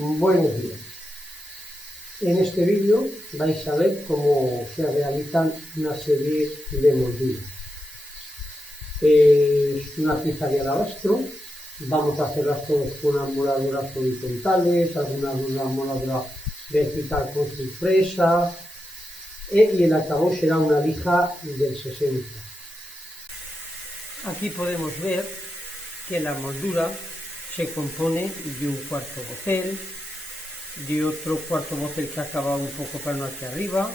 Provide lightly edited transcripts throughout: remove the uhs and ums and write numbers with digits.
Buenos días. En este vídeo vais a ver cómo se realizan una serie de molduras. Es una pieza de alabastro. Vamos a hacerlas todas con unas moladuras horizontales, algunas una moladura vertical con su fresa, y el acabado será una lija del 60. Aquí podemos ver que la moldura se compone de un cuarto bocel, de otro cuarto bocel que acaba un poco plano hacia arriba,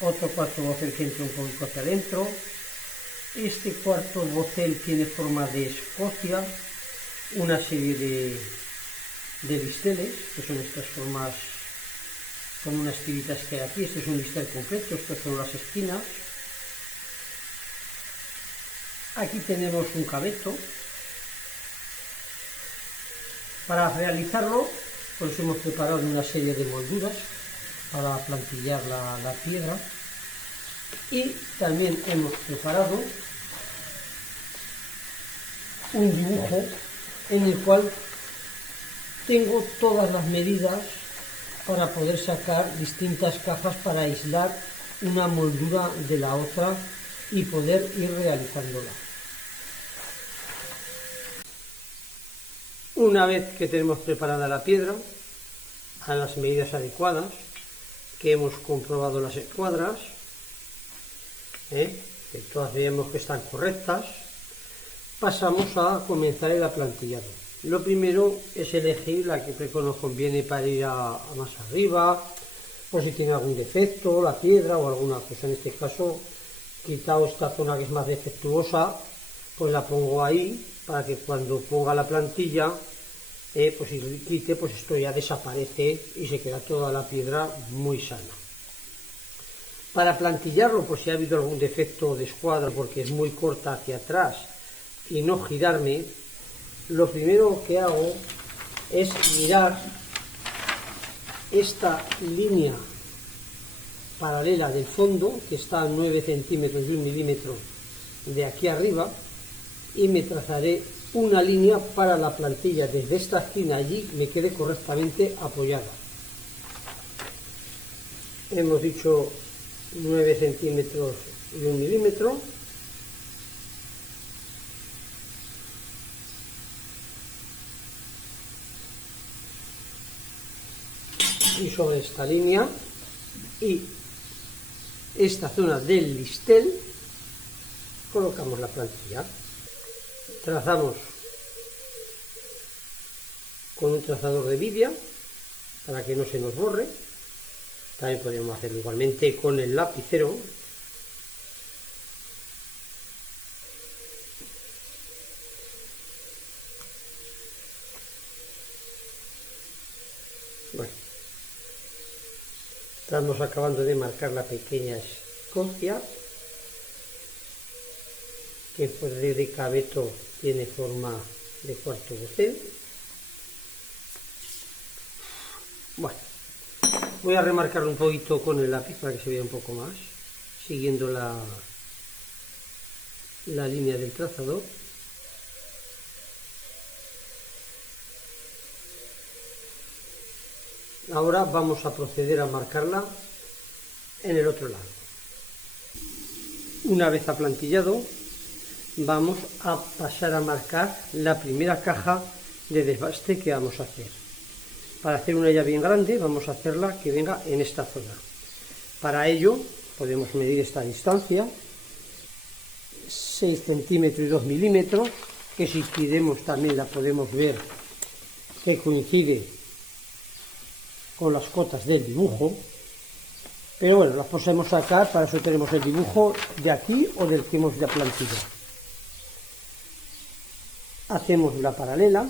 otro cuarto bocel que entra un poquito hacia adentro. Este cuarto bocel tiene forma de escocia, una serie de listeles, que son estas formas, con unas tiritas que hay aquí. Este es un listel completo, estas son las esquinas. Aquí tenemos un cabezo. Para realizarlo, pues hemos preparado una serie de molduras para plantillar la piedra, y también hemos preparado un dibujo en el cual tengo todas las medidas para poder sacar distintas cajas para aislar una moldura de la otra y poder ir realizándola. Una vez que tenemos preparada la piedra a las medidas adecuadas, que hemos comprobado las escuadras, que todas vemos que están correctas, pasamos a comenzar el aplantillado. Lo primero es elegir la que nos conviene para ir a más arriba, por si tiene algún defecto, la piedra o alguna cosa. En este caso, quitado esta zona que es más defectuosa, pues la pongo ahí, para que cuando ponga la plantilla, pues si lo quite, pues esto ya desaparece y se queda toda la piedra muy sana. Para plantillarlo, pues si ha habido algún defecto de escuadra porque es muy corta hacia atrás y no girarme, lo primero que hago es mirar esta línea paralela del fondo, que está a 9 centímetros y 1 milímetro de aquí arriba, y me trazaré una línea para la plantilla desde esta esquina allí me quede correctamente apoyada. Hemos dicho 9 centímetros y 1 milímetro. Y sobre esta línea y esta zona del listel colocamos la plantilla. Trazamos con un trazador de Vidia para que no se nos borre. También podemos hacerlo igualmente con el lapicero. Bueno, estamos acabando de marcar la pequeña escocia, que por de cabeto tiene forma de cuarto bocel. Bueno, voy a remarcarlo un poquito con el lápiz para que se vea un poco más, siguiendo la línea del trazador. Ahora vamos a proceder a marcarla en el otro lado. Una vez aplantillado, vamos a pasar a marcar la primera caja de desbaste que vamos a hacer. Para hacer una ya bien grande, vamos a hacerla que venga en esta zona. Para ello podemos medir esta distancia, 6 centímetros y 2 milímetros, que si queremos también la podemos ver que coincide con las cotas del dibujo, pero bueno, las podemos sacar. Para eso tenemos el dibujo de aquí o del que hemos ya plantillado. Hacemos la paralela,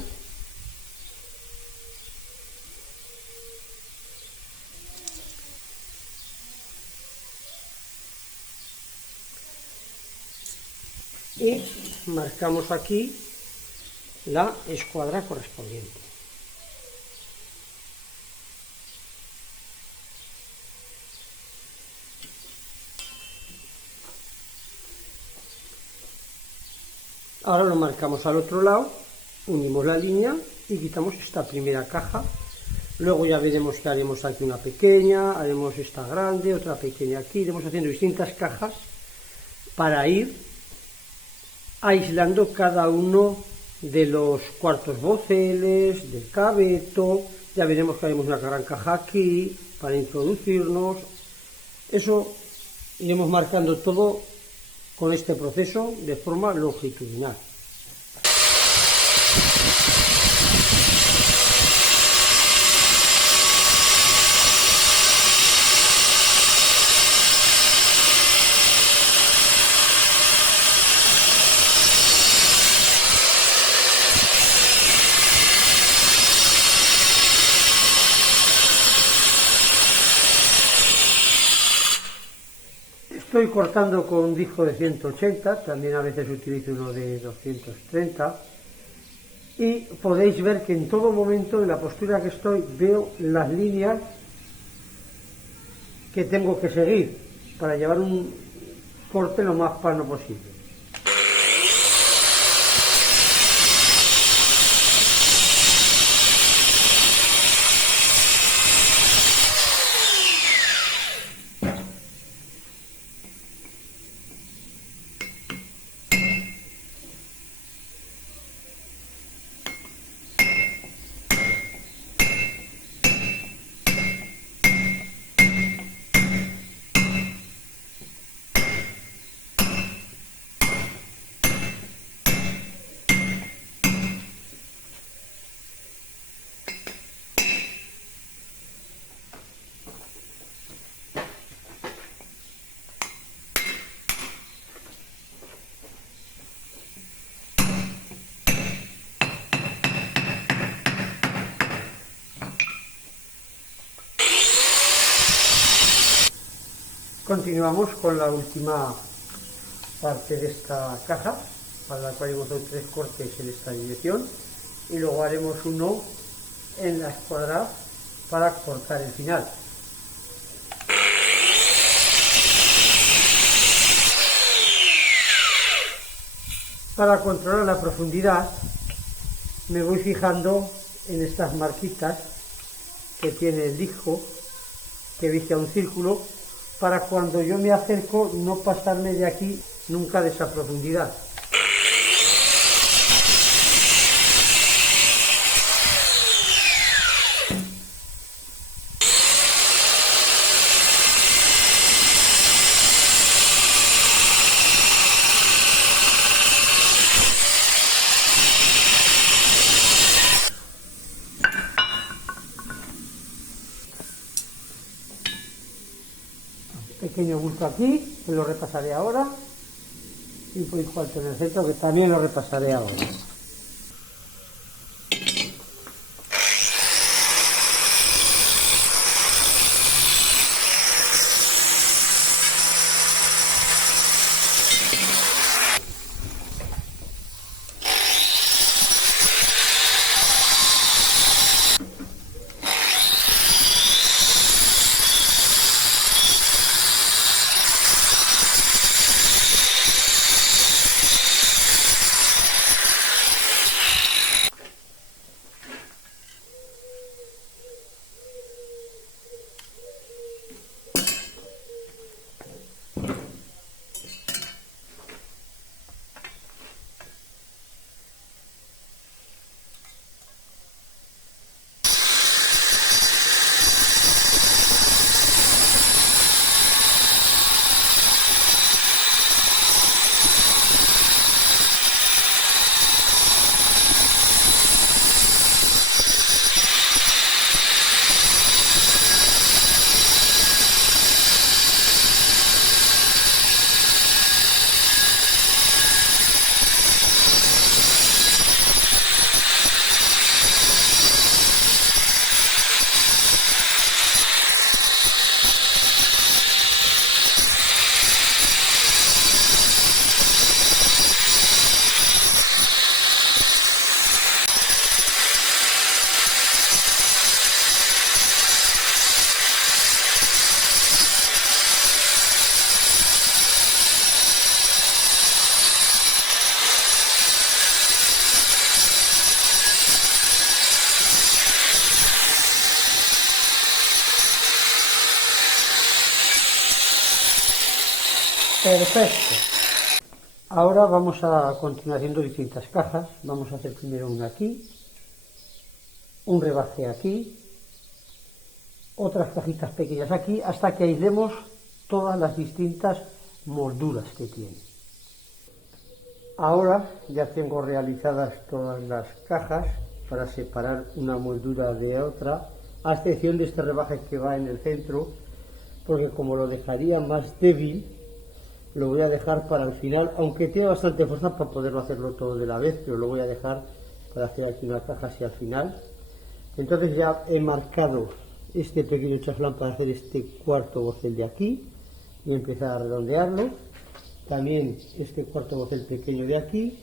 y marcamos aquí la escuadra correspondiente. Ahora lo marcamos al otro lado, unimos la línea y quitamos esta primera caja Luego ya veremos que haremos aquí una pequeña, haremos esta grande, otra pequeña aquí, iremos haciendo distintas cajas para ir aislando cada uno de los cuartos voceles, del cabeto. Ya veremos que haremos una gran caja aquí para introducirnos. Eso iremos marcando todo con este proceso de forma longitudinal. Estoy cortando con un disco de 180, también a veces utilizo uno de 230, y podéis ver que en todo momento, en la postura que estoy, veo las líneas que tengo que seguir para llevar un corte lo más plano posible. Continuamos con la última parte de esta caja, para la cual hemos dado 3 cortes en esta dirección, y luego haremos uno en la escuadra para cortar el final. Para controlar la profundidad me voy fijando en estas marquitas que tiene el disco, que viste a un círculo, para cuando yo me acerco no pasarme de aquí nunca de esa profundidad. Pequeño bulto aquí, que lo repasaré ahora, y un poco alto en el centro, que también lo repasaré ahora. Perfecto. Ahora vamos a continuar haciendo distintas cajas. Vamos a hacer primero una aquí, un rebaje aquí, otras cajitas pequeñas aquí, hasta que aislemos todas las distintas molduras que tiene. Ahora ya tengo realizadas todas las cajas para separar una moldura de otra, a excepción de este rebaje que va en el centro, porque como lo dejaría más débil, lo voy a dejar para el final, aunque tiene bastante fuerza para poderlo hacerlo todo de la vez, pero lo voy a dejar para hacer aquí una caja hacia el final. Entonces ya he marcado este pequeño chaflán para hacer este cuarto bocel de aquí y empezar a redondearlo. También este cuarto bocel pequeño de aquí.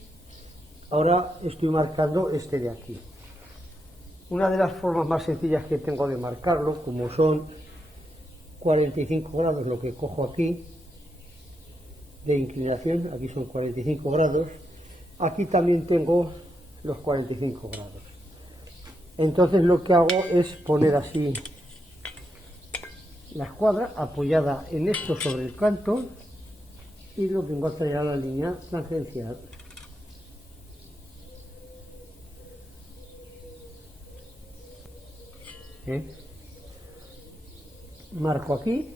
Ahora estoy marcando este de aquí. Una de las formas más sencillas que tengo de marcarlo, como son 45 grados lo que cojo aquí de inclinación, aquí son 45 grados, aquí también tengo los 45 grados. Entonces lo que hago es poner así la escuadra apoyada en esto sobre el canto y lo vengo a traer a la línea tangencial. Marco aquí,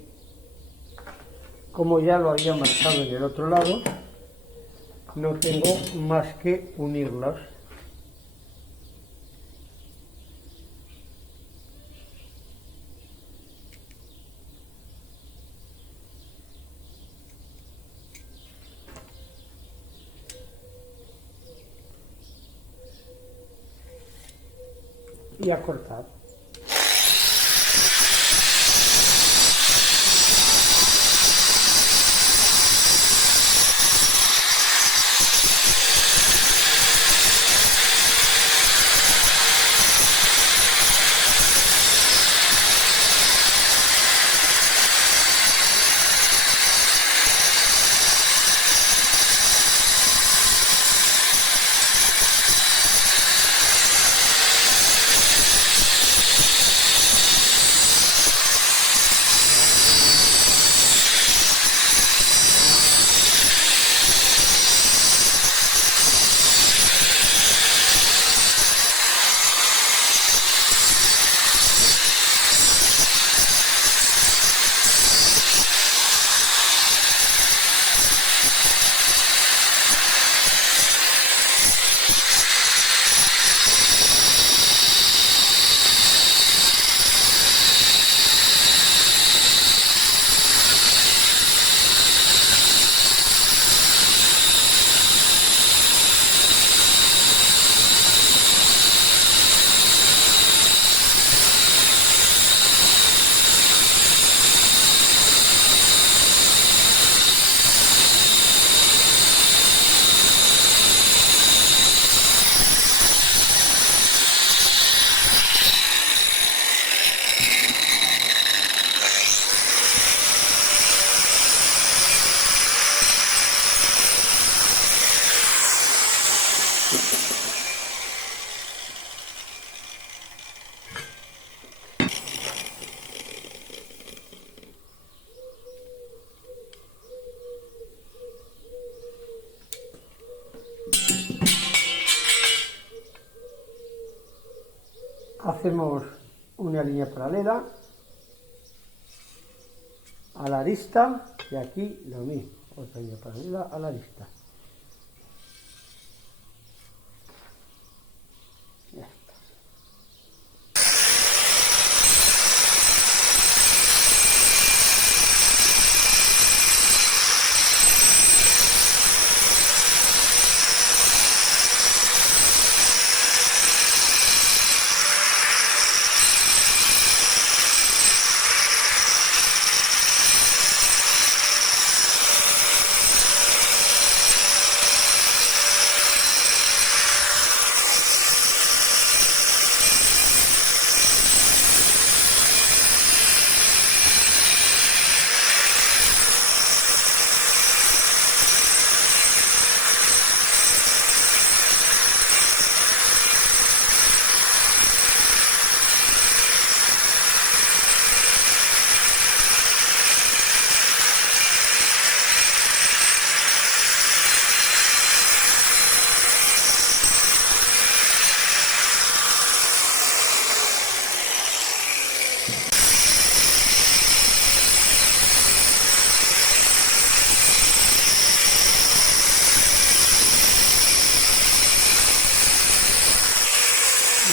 como ya lo había marcado en el otro lado, no tengo más que unirlas. Y a cortar. Hacemos una línea paralela a la arista y aquí lo mismo, otra línea paralela a la arista. Ya está.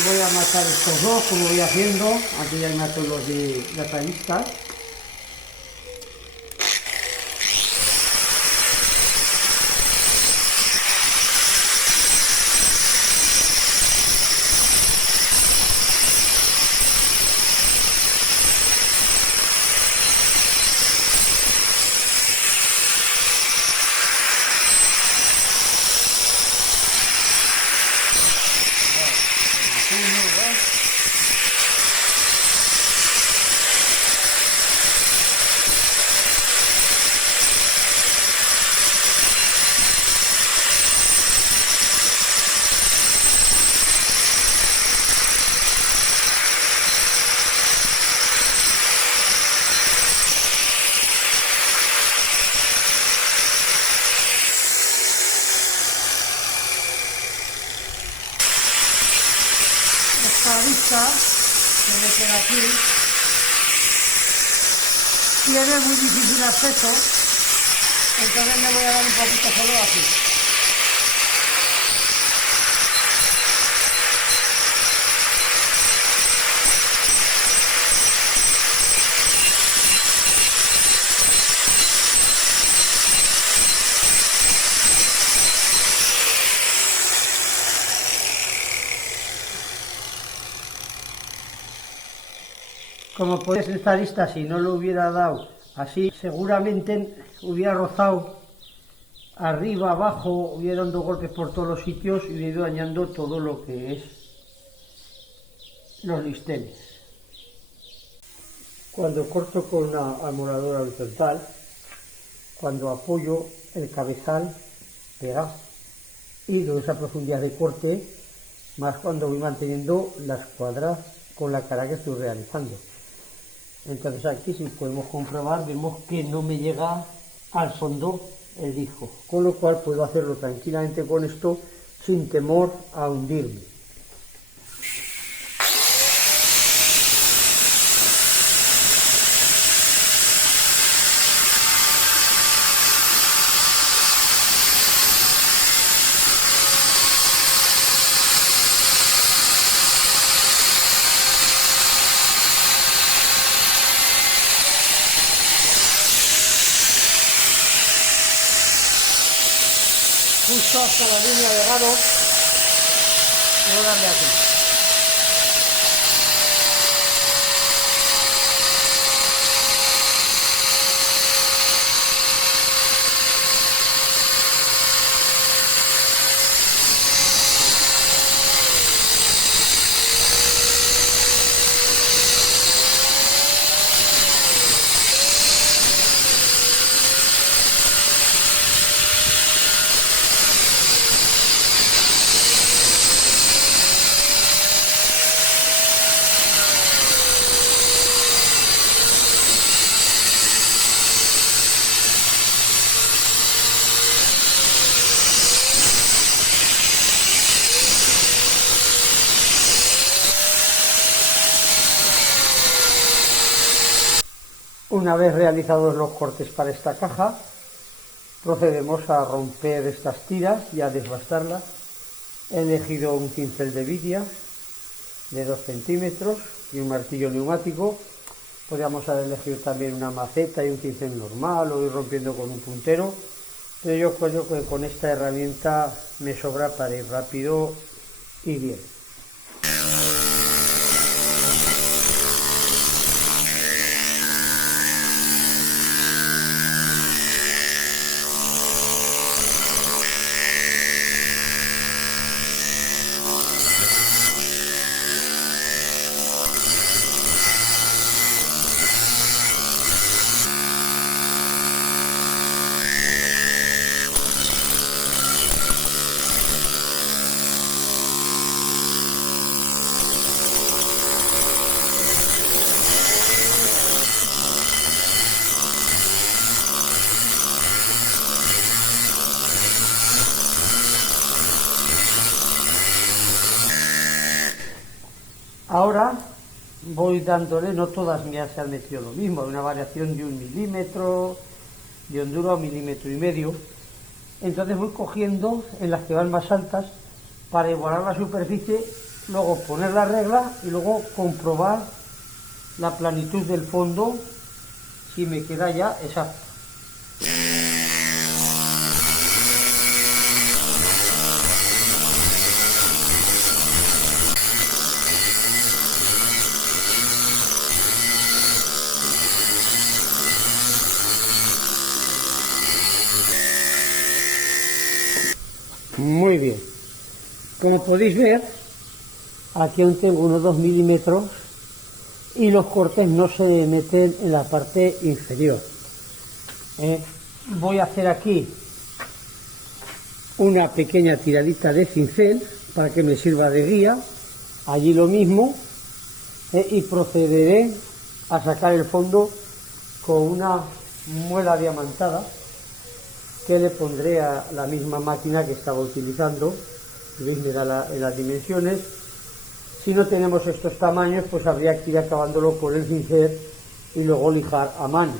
voy a matar estos dos, como voy haciendo. Aquí ya mato los de las aristas. Esta arista que me queda aquí tiene muy difícil acceso, entonces le voy a dar un poquito solo así. Como podéis, esta arista, si no lo hubiera dado así, seguramente hubiera rozado arriba, abajo, hubiera dado golpes por todos los sitios y hubiera ido dañando todo lo que es los listenes. Cuando corto con una almoradora horizontal, cuando apoyo el cabezal, pega, y doy esa profundidad de corte, más cuando voy manteniendo las cuadras con la cara que estoy realizando. Entonces aquí, si podemos comprobar, vemos que no me llega al fondo el disco, con lo cual puedo hacerlo tranquilamente con esto sin temor a hundirme. Justo hasta la línea de gado, voy a darle aquí. Una vez realizados los cortes para esta caja, procedemos a romper estas tiras y a desbastarlas. He elegido un pincel de vidia de 2 centímetros y un martillo neumático. Podríamos haber elegido también una maceta y un pincel normal o ir rompiendo con un puntero, pero yo creo que con esta herramienta me sobra para ir rápido y bien. Ahora voy dándole, no todas ya se han metido lo mismo, hay una variación de 1 milímetro, de hondura a 1,5 milímetros. Entonces voy cogiendo en las que van más altas para igualar la superficie luego poner la regla y luego comprobar la planitud del fondo, si me queda ya exacto. Muy bien, como podéis ver, aquí aún tengo unos 2 milímetros y los cortes no se meten en la parte inferior. Voy a hacer aquí una pequeña tiradita de cincel para que me sirva de guía, allí lo mismo, y procederé a sacar el fondo con una muela diamantada que le pondré a la misma máquina que estaba utilizando. ¿Veis? Me da las dimensiones. Si no tenemos estos tamaños, pues habría que ir acabándolo con el cincel y luego lijar a mano.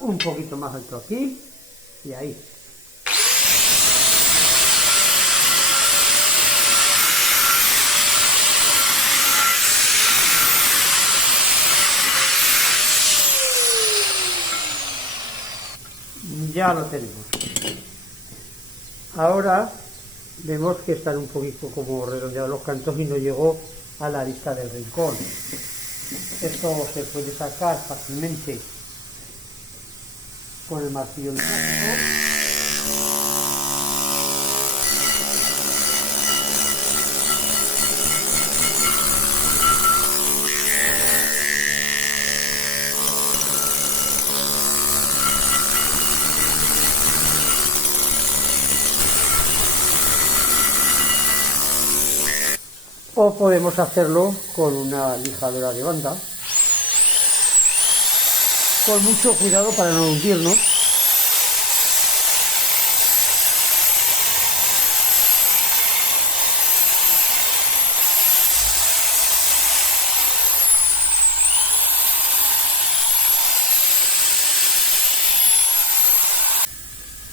Un poquito más alto aquí y ahí. Ya lo tenemos. Ahora vemos que están un poquito como redondeados los cantos y no llegó a la arista del rincón. Esto se puede sacar fácilmente con el martillo neumático. O podemos hacerlo con una lijadora de banda, con mucho cuidado para no hundirnos.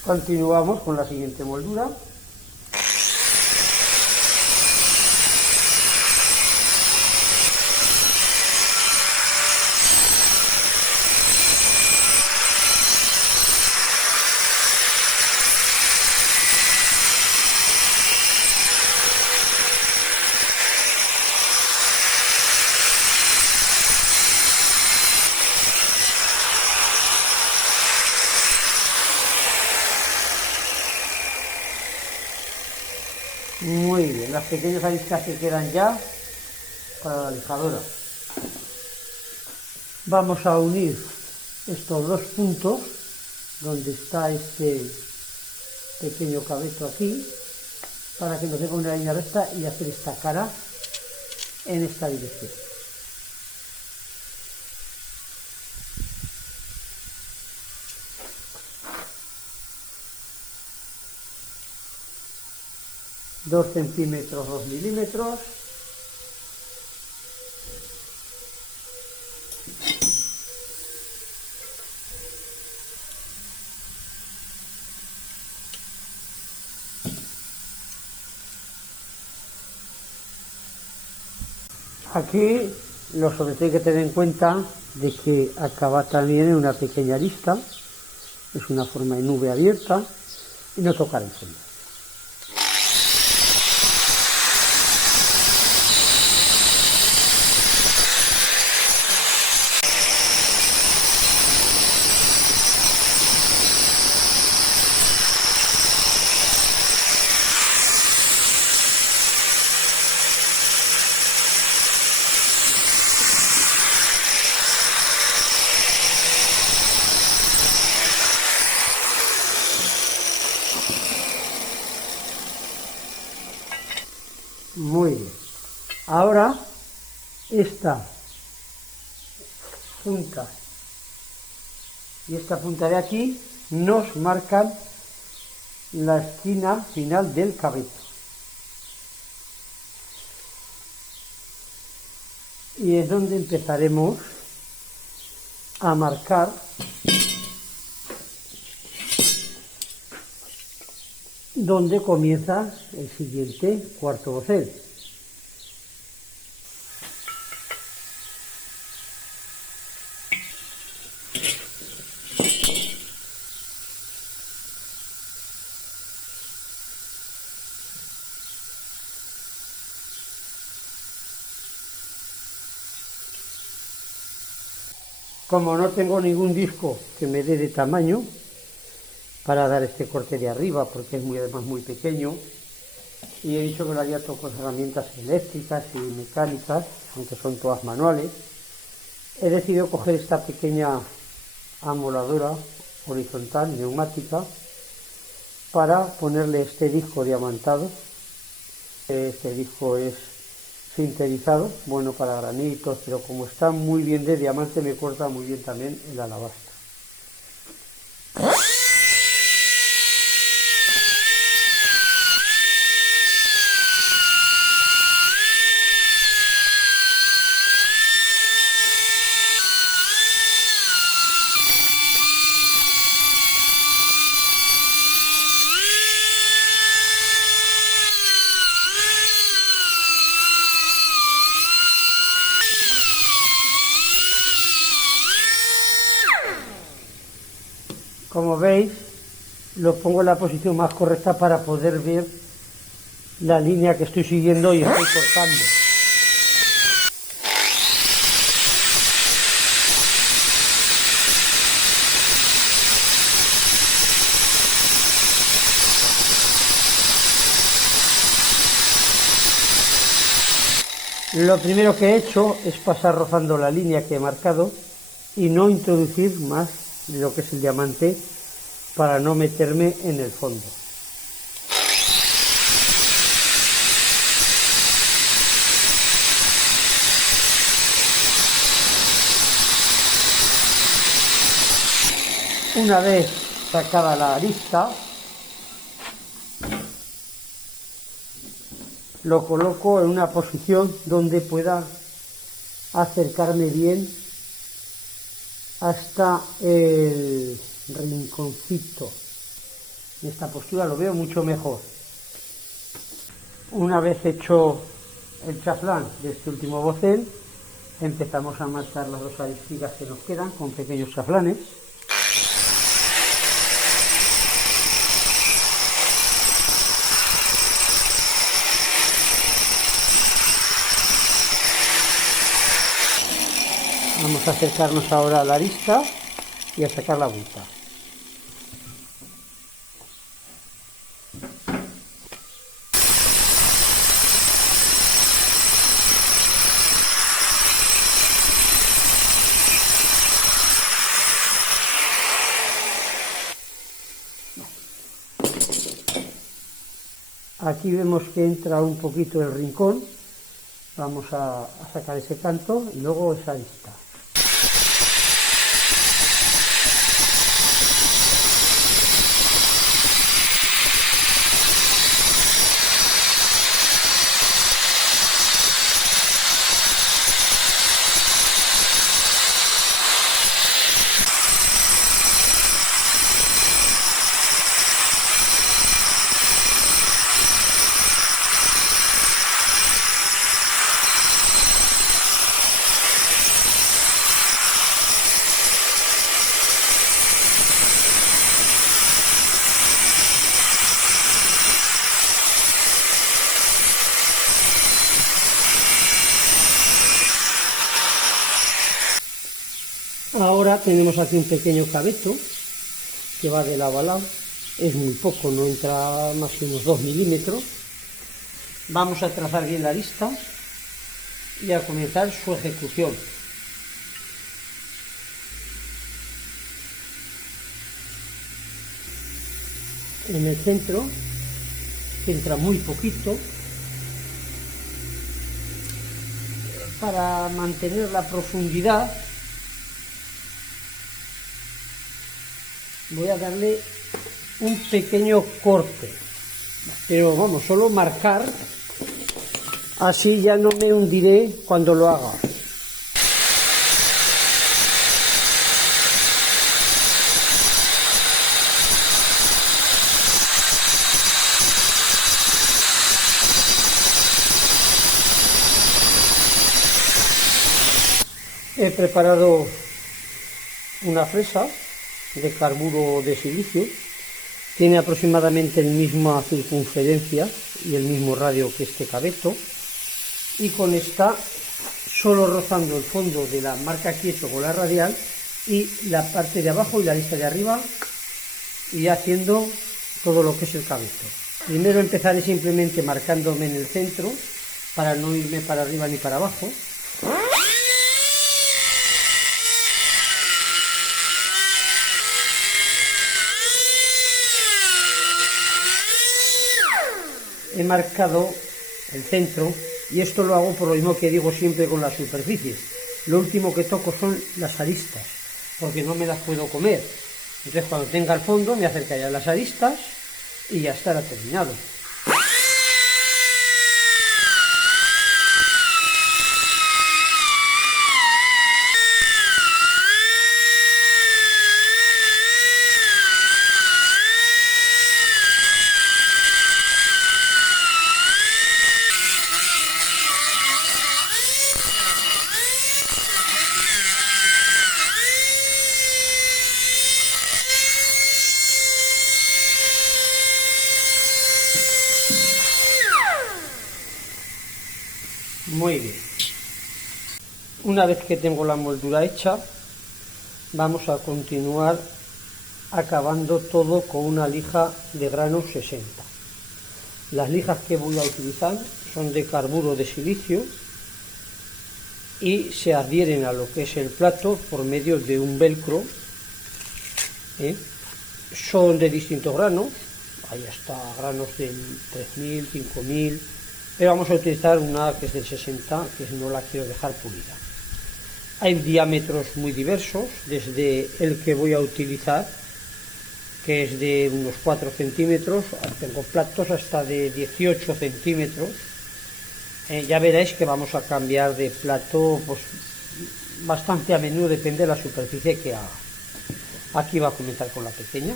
Continuamos con la siguiente moldura. Muy bien, las pequeñas aristas que quedan ya para la lijadora. Vamos a unir estos dos puntos donde está este pequeño cabezo aquí para que nos dé una línea recta y hacer esta cara en esta dirección. Dos centímetros, 2 milímetros. Aquí lo sobre todo hay que tener en cuenta de que acaba también en una pequeña arista, es una forma de nube abierta y no tocar el fondo. Muy bien. Ahora esta punta y esta punta de aquí nos marcan la esquina final del cabezo. Y es donde empezaremos a marcar donde comienza el siguiente cuarto bocel. Como no tengo ningún disco que me dé de tamaño para dar este corte de arriba, porque es además muy pequeño, y he dicho que lo haría todo con herramientas eléctricas y mecánicas, aunque son todas manuales, he decidido coger esta pequeña amoladora horizontal neumática para ponerle este disco diamantado. Este disco es sinterizado, bueno para granitos, pero como está muy bien de diamante me corta muy bien también el alabastro. Como veis, lo pongo en la posición más correcta para poder ver la línea que estoy siguiendo y estoy cortando. Lo primero que he hecho es pasar rozando la línea que he marcado y no introducir más de lo que es el diamante para no meterme en el fondo. Una vez sacada la arista, lo coloco en una posición donde pueda acercarme bien hasta el rinconcito. En esta postura lo veo mucho mejor. Una vez hecho el chaflán de este último bocel, empezamos a marcar las dos aristas que nos quedan con pequeños chaflanes. Vamos a acercarnos ahora a la arista y a sacar la vuelta. Aquí vemos que entra un poquito el rincón. Vamos a sacar ese canto y luego esa arista. Ahora tenemos aquí un pequeño cabezo que va de lado a lado, es muy poco, no entra más que unos 2 milímetros. Vamos a trazar bien la arista y a comenzar su ejecución. En el centro entra muy poquito para mantener la profundidad, voy a darle un pequeño corte, pero vamos, solo marcar, así ya no me hundiré cuando lo haga. He preparado una fresa de carburo de silicio, tiene aproximadamente la misma circunferencia y el mismo radio que este cabezo, y con esta solo rozando el fondo de la marca quieto con la radial y la parte de abajo y la lista de arriba, y haciendo todo lo que es el cabezo. Primero empezaré simplemente marcándome en el centro para no irme para arriba ni para abajo. He marcado el centro y esto lo hago por lo mismo que digo siempre con las superficies. Lo último que toco son las aristas, porque no me las puedo comer. Entonces cuando tenga el fondo me acercaré a las aristas y ya estará terminado. Muy bien. Una vez que tengo la moldura hecha, vamos a continuar acabando todo con una lija de grano 60. Las lijas que voy a utilizar son de carburo de silicio y se adhieren a lo que es el plato por medio de un velcro. Son de distintos granos, hay hasta granos del 3000, 5000, pero vamos a utilizar una que es del 60, que no la quiero dejar pulida. Hay diámetros muy diversos, desde el que voy a utilizar, que es de unos 4 centímetros, tengo platos hasta de 18 centímetros. Ya veréis que vamos a cambiar de plato pues, bastante a menudo, depende de la superficie que haga. Aquí va a comenzar con la pequeña.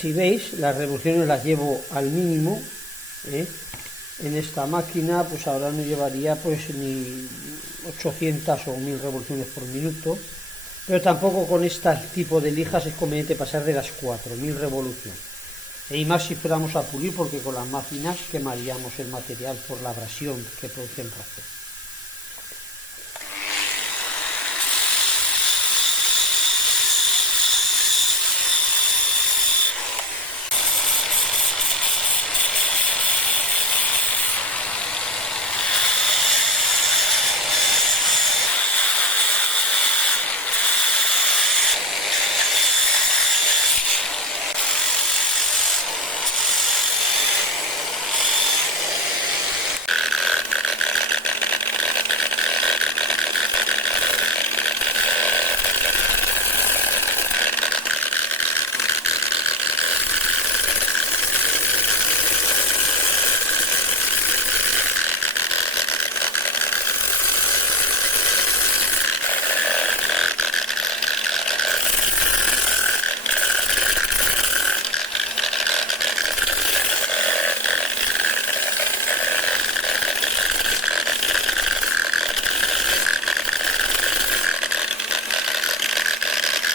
Si veis, las revoluciones las llevo al mínimo. En esta máquina pues ahora no llevaría pues ni 800 o 1000 revoluciones por minuto, pero tampoco con este tipo de lijas es conveniente pasar de las 4000 revoluciones, y más si fuéramos a pulir, porque con las máquinas quemaríamos el material por la abrasión que produce el proceso.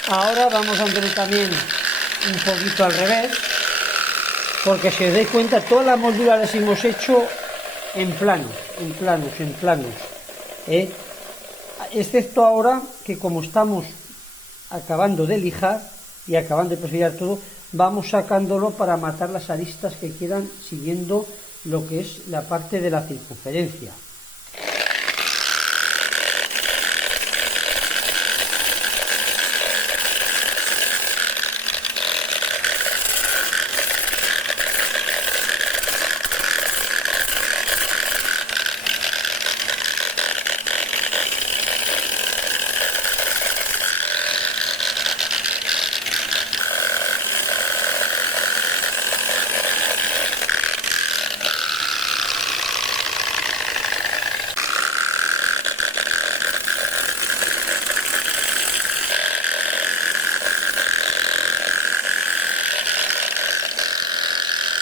Ahora vamos a hacer también un poquito al revés, porque si os dais cuenta, todas las molduras las hemos hecho en planos, excepto ahora que como estamos acabando de lijar y acabando de perfilar todo, vamos sacándolo para matar las aristas que quedan siguiendo lo que es la parte de la circunferencia.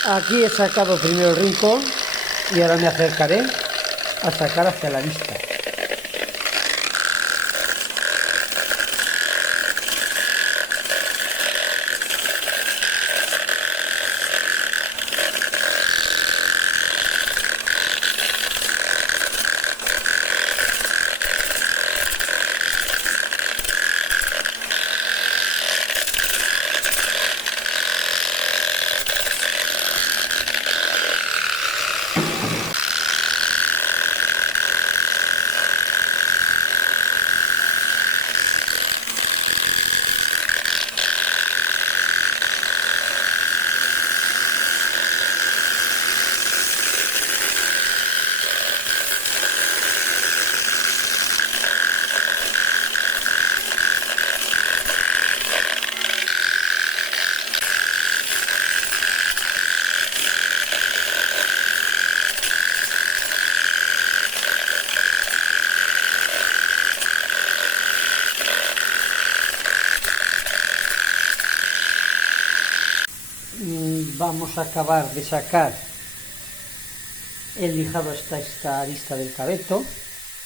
Aquí he sacado primero el rincón y ahora me acercaré a sacar hacia la vista. Vamos a acabar de sacar el lijado hasta esta arista del cabeto,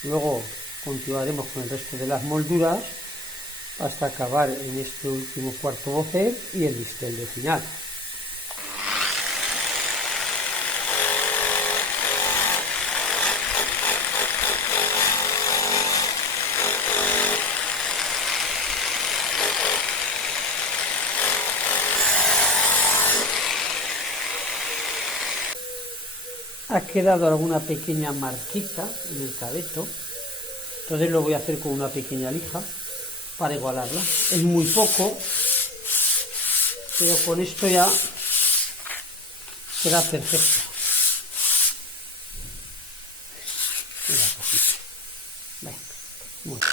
luego continuaremos con el resto de las molduras hasta acabar en este último cuarto bocer y el bistel de final. Ha quedado alguna pequeña marquita en el cabeto, entonces lo voy a hacer con una pequeña lija para igualarla. Es muy poco, pero con esto ya será perfecto. Mira, poquito. Venga, muy bien.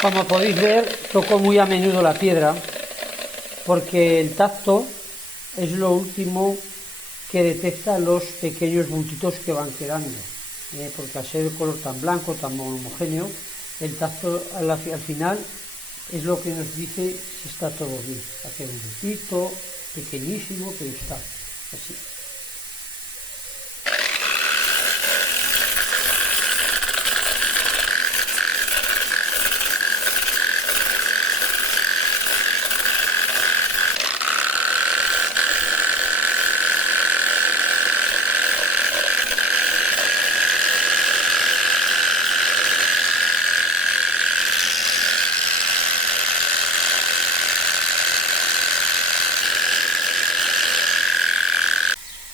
Como podéis ver, toco muy a menudo la piedra porque el tacto es lo último que detecta los pequeños bultitos que van quedando, porque al ser el color tan blanco, tan homogéneo, el tacto al final es lo que nos dice si está todo bien. Hace un bultito pequeñísimo, pero está así.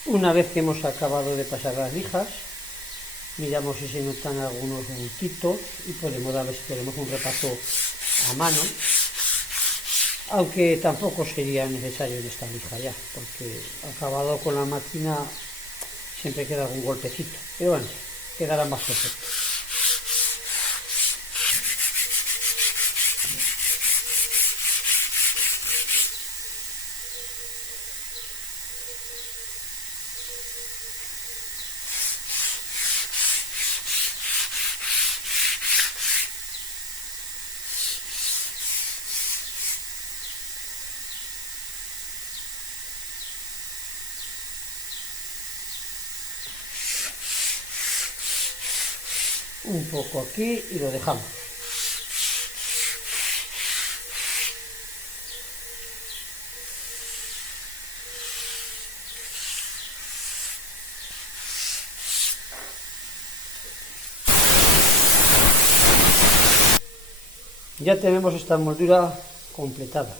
Una vez que hemos acabado de pasar las lijas, miramos si se notan algunos bultitos y podemos darle, si queremos, un repaso a mano, aunque tampoco sería necesario en esta lija ya, porque acabado con la máquina siempre queda algún golpecito, pero bueno, quedará más perfecto. Un poco aquí y lo dejamos. Ya tenemos esta moldura completada.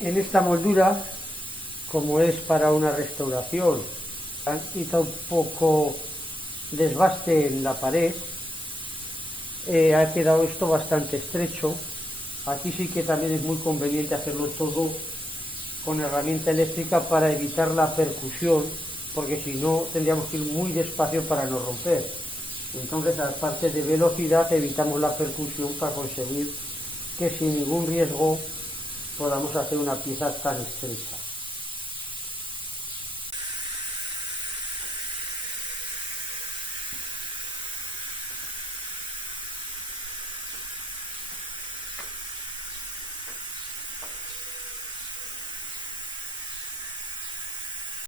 En esta moldura, como es para una restauración, han quitado un poco desbaste en la pared, ha quedado esto bastante estrecho. Aquí sí que también es muy conveniente hacerlo todo con herramienta eléctrica para evitar la percusión, porque si no tendríamos que ir muy despacio para no romper. Entonces, aparte de velocidad, evitamos la percusión para conseguir que sin ningún riesgo podamos hacer una pieza tan estrecha.